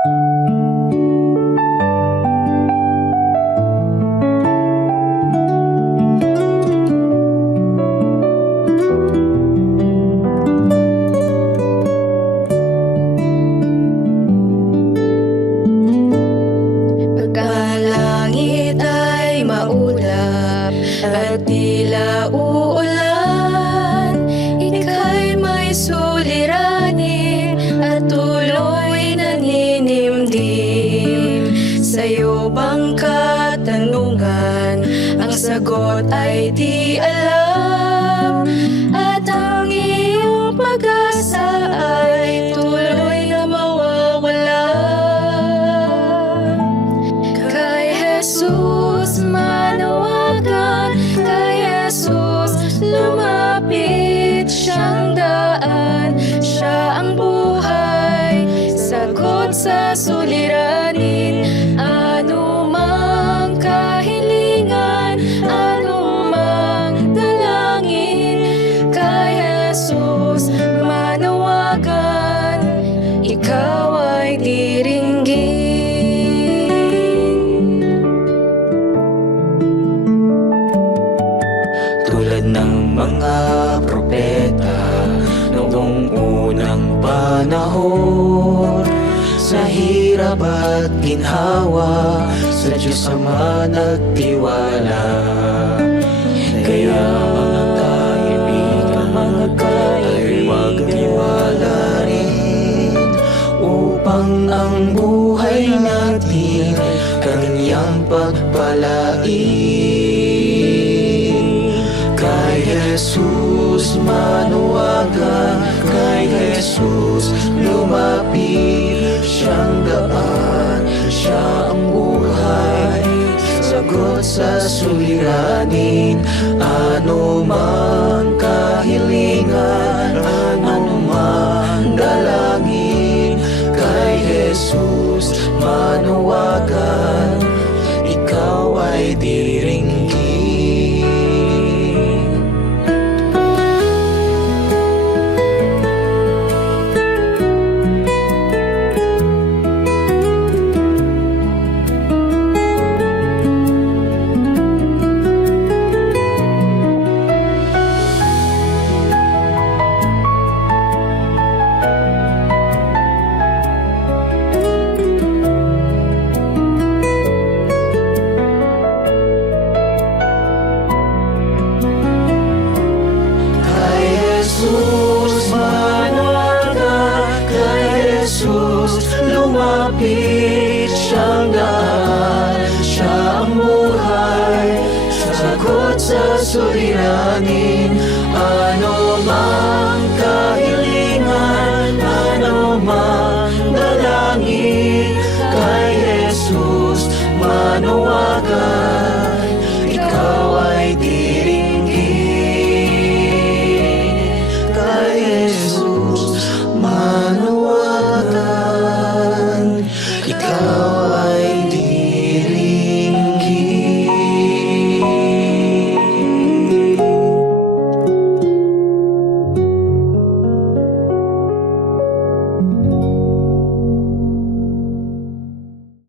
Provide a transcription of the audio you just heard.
Pagkalangit ay maulap at tila uulan, ika'y may suliranin at tuloy naninimdim. Sa'yo bang katanungan, ang sagot ay di alam, at ang iyong pag-asa ay tuloy na mawawala. Kay Jesus manawagan, kay Jesus lumapit, siyang daan, siya ang buhay, sagot sa suliranin. Anumang kahilingan, anumang dalangin, kay Jesus manawagan, ikaw ay diringgin. Tulad ng mga propeta noong unang panahon, sa hirap at ginhawa, sa Diyos Ama nagtiwala. Kaya mga kaibigan, tayo'y magtiwala rin, upang ang buhay natin Kanyang pagpalain. Kay Jesus manawagan, kay Jesus lumapit, siyang daan, siya ang buhay, sagot sa suliranin. Anumang kahilingan, anumang dalangin, kay Jesus manawagan, ikaw ay diringgin. Jesus manawagan, kay Jesus lumapit, siyang daan, siya ang buhay, sagot sa suliranin.